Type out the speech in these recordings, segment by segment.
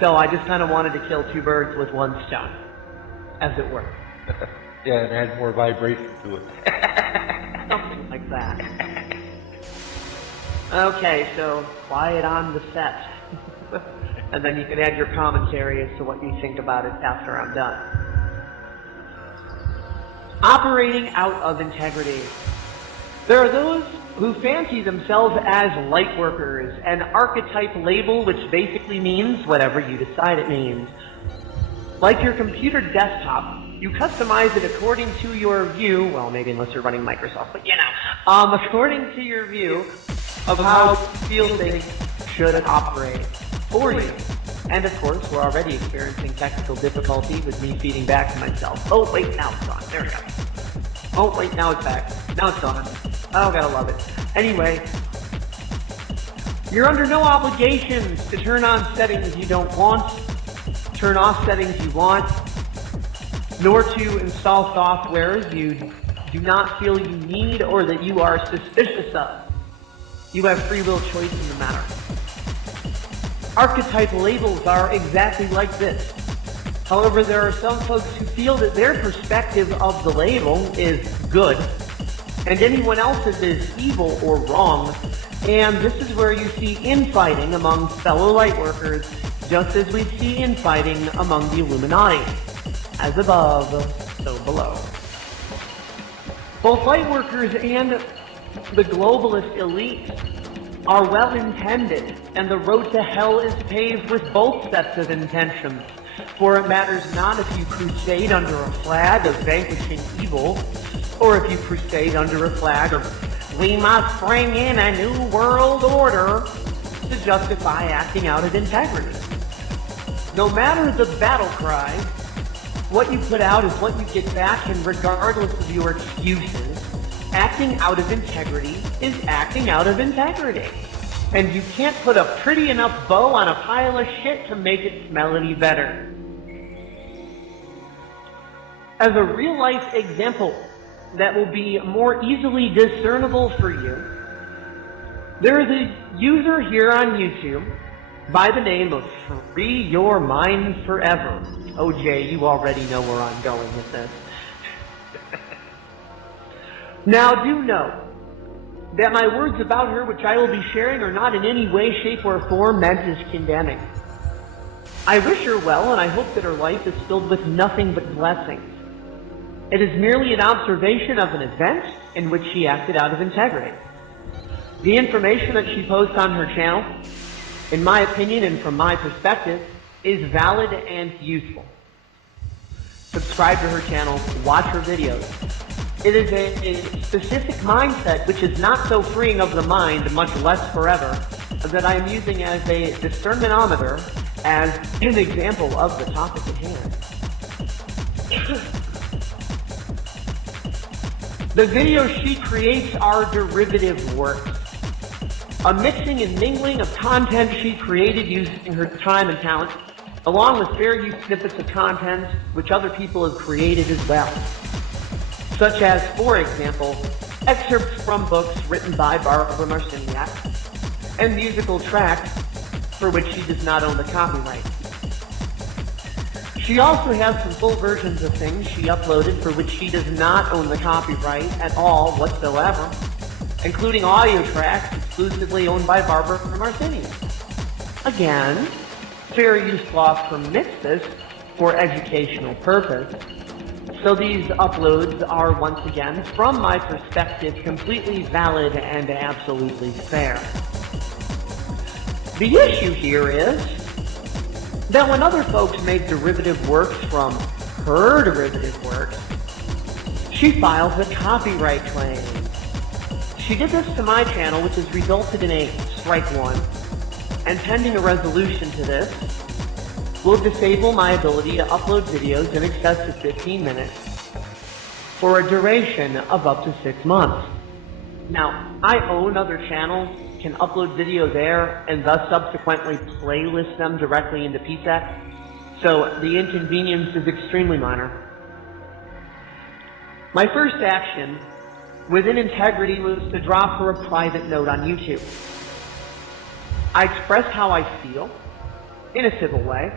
So I just kind of wanted to kill two birds with one stone, as it were. Yeah, and add more vibration to it. Something like that. Okay, so quiet on the set. And then you can add your commentary as to what you think about it after I'm done. Operating out of integrity. There are those who fancy themselves as light workers, an archetype label which basically means whatever you decide it means. Like your computer desktop, you customize it according to your view, well, maybe unless you're running Microsoft, but according to your view of how you feel things should operate for you. And of course, we're already experiencing technical difficulty with me feeding back to myself. Oh, wait, now it's gone. There we go. Oh, wait, now it's back. Now it's gone. Oh, gotta love it. Anyway, you're under no obligations to turn on settings you don't want, turn off settings you want, nor to install softwares you do not feel you need or that you are suspicious of. You have free will choice in the matter. Archetype labels are exactly like this. However, there are some folks who feel that their perspective of the label is good, and anyone else's is evil or wrong, and this is where you see infighting among fellow lightworkers, just as we see infighting among the Illuminati. As above, so below. Both lightworkers and the globalist elite are well-intended, and the road to hell is paved with both sets of intentions. For it matters not if you crusade under a flag of vanquishing evil, or if you crusade under a flag of we must bring in a new world order to justify acting out of integrity. No matter the battle cry, what you put out is what you get back, and regardless of your excuses, acting out of integrity is acting out of integrity. And you can't put a pretty enough bow on a pile of shit to make it smell any better. As a real-life example that will be more easily discernible for you, there is a user here on YouTube by the name of Free Your Mind Forever. Oh, Jay, you already know where I'm going with this. Now, do know that my words about her, which I will be sharing, are not in any way, shape, or form meant as condemning. I wish her well, and I hope that her life is filled with nothing but blessings. It is merely an observation of an event in which she acted out of integrity. The information that she posts on her channel, in my opinion and from my perspective, is valid and useful. Subscribe to her channel, watch her videos. It is a specific mindset which is not so freeing of the mind, much less forever, that I am using as a discernmentometer as an example of the topic at hand. The videos she creates are derivative works. A mixing and mingling of content she created using her time and talent, along with fair use snippets of content which other people have created as well. Such as, for example, excerpts from books written by Barbara Marciniak, and musical tracks for which she does not own the copyright. She also has some full versions of things she uploaded for which she does not own the copyright at all whatsoever, including audio tracks exclusively owned by Barbara Marciniak. Again, fair use law permits this for educational purpose. So these uploads are, once again, from my perspective, completely valid and absolutely fair. The issue here is that when other folks make derivative works from her derivative works, she files a copyright claim. She did this to my channel, which has resulted in a strike one, and pending a resolution to this, will disable my ability to upload videos in excess of 15 minutes for a duration of up to 6 months. Now, I own other channels, can upload video there, and thus subsequently playlist them directly into PSEC, so the inconvenience is extremely minor. My first action within integrity was to drop her a private note on YouTube. I expressed how I feel, in a civil way.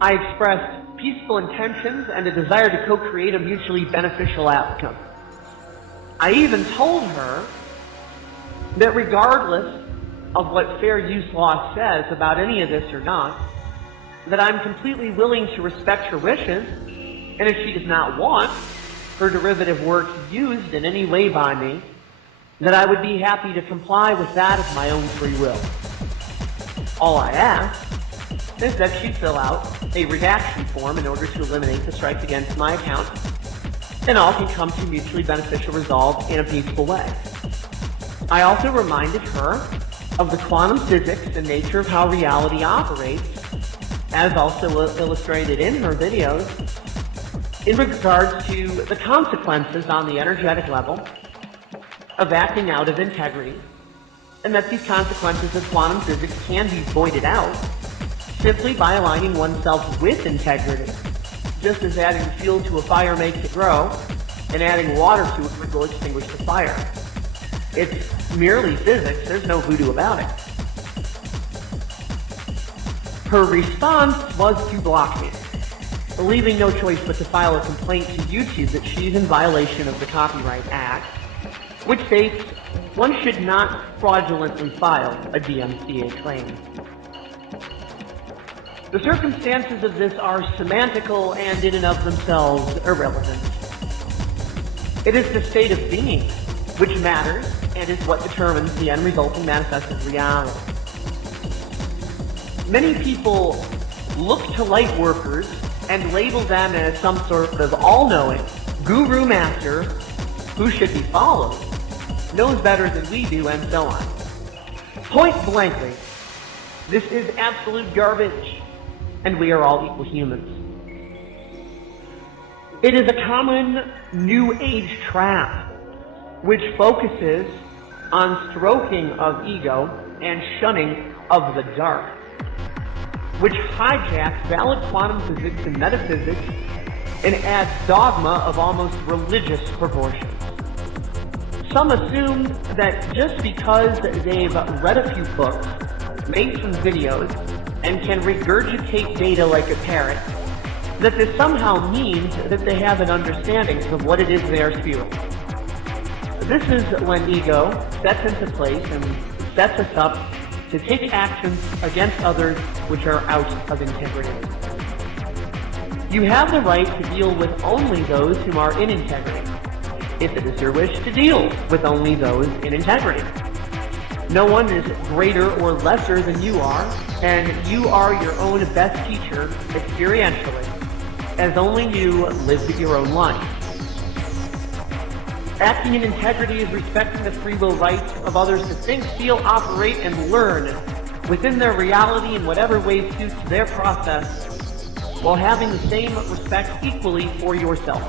I expressed peaceful intentions and a desire to co-create a mutually beneficial outcome. I even told her that regardless of what fair use law says about any of this or not, that I'm completely willing to respect her wishes, and if she does not want her derivative work used in any way by me, that I would be happy to comply with that of my own free will. All I ask is that she fill out a redaction form in order to eliminate the strikes against my account, and all can come to mutually beneficial resolve in a peaceful way. I also reminded her of the quantum physics and nature of how reality operates, as also illustrated in her videos, in regards to the consequences on the energetic level of acting out of integrity, and that these consequences of quantum physics can be voided out simply by aligning oneself with integrity, just as adding fuel to a fire makes it grow, and adding water to it will extinguish the fire. It's merely physics, there's no voodoo about it. Her response was to block me, leaving no choice but to file a complaint to YouTube that she's in violation of the Copyright Act, which states one should not fraudulently file a DMCA claim. The circumstances of this are semantical and in and of themselves irrelevant. It is the state of being which matters and is what determines the end resulting manifested reality. Many people look to light workers and label them as some sort of all-knowing guru master who should be followed, knows better than we do, and so on. Point blankly, this is absolute garbage, and we are all equal humans. It is a common New Age trap which focuses on stroking of ego and shunning of the dark, which hijacks valid quantum physics and metaphysics and adds dogma of almost religious proportions. Some assume that just because they've read a few books, made some videos, and can regurgitate data like a parrot, that this somehow means that they have an understanding of what it is they are spewing. This is when ego sets into place and sets us up to take actions against others which are out of integrity. You have the right to deal with only those who are in integrity, if it is your wish to deal with only those in integrity. No one is greater or lesser than you are, and you are your own best teacher experientially, as only you live your own life. Acting in integrity is respecting the free will rights of others to think, feel, operate, and learn within their reality in whatever way suits their process, while having the same respect equally for yourself.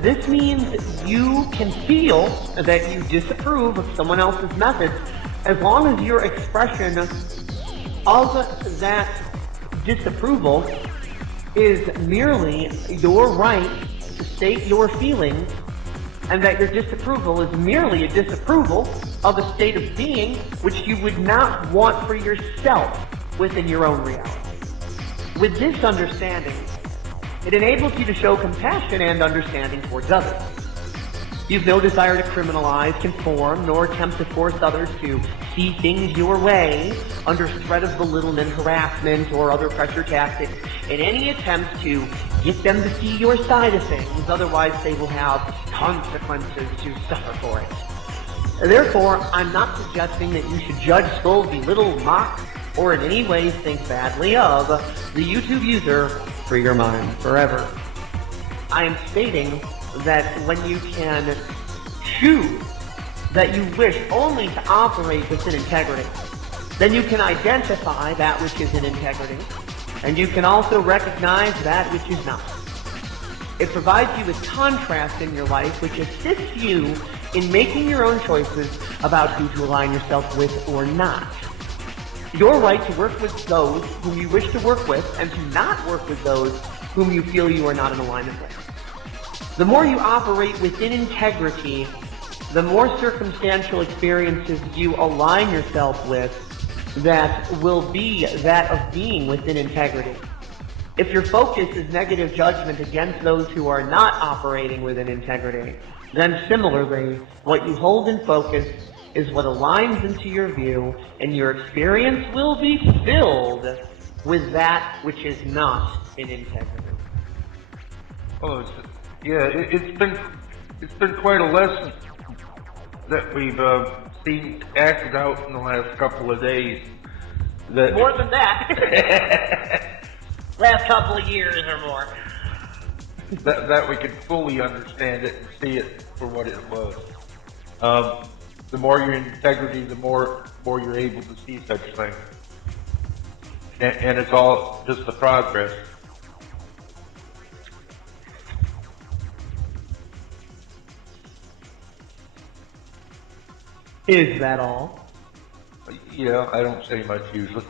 This means you can feel that you disapprove of someone else's methods as long as your expression of that disapproval is merely your right to state your feelings, and that your disapproval is merely a disapproval of a state of being which you would not want for yourself within your own reality. With this understanding, it enables you to show compassion and understanding towards others. You've no desire to criminalize, conform, nor attempt to force others to see things your way under threat of belittlement, harassment, or other pressure tactics in any attempt to get them to see your side of things, otherwise they will have consequences to suffer for it. Therefore, I'm not suggesting that you should judge, scold, belittle, mock, or in any way think badly of the YouTube user for your mind forever. I am stating that when you can choose that you wish only to operate within integrity, then you can identify that which is in integrity, and you can also recognize that which is not. It provides you with contrast in your life, which assists you in making your own choices about who to align yourself with or not. Your right to work with those whom you wish to work with, and to not work with those whom you feel you are not in alignment with. The more you operate within integrity, the more circumstantial experiences you align yourself with, that will be that of being within integrity. If your focus is negative judgment against those who are not operating within integrity, then similarly, what you hold in focus is what aligns into your view, and your experience will be filled with that which is not in integrity. Oh, it's been quite a lesson that we've seen acted out in the last couple of days. That More than that. Last couple of years or more. that we can fully understand it and see it for what it was. The more you're in integrity, the more you're able to see such things, and it's all just the progress. Is that all? Yeah, I don't say much usually.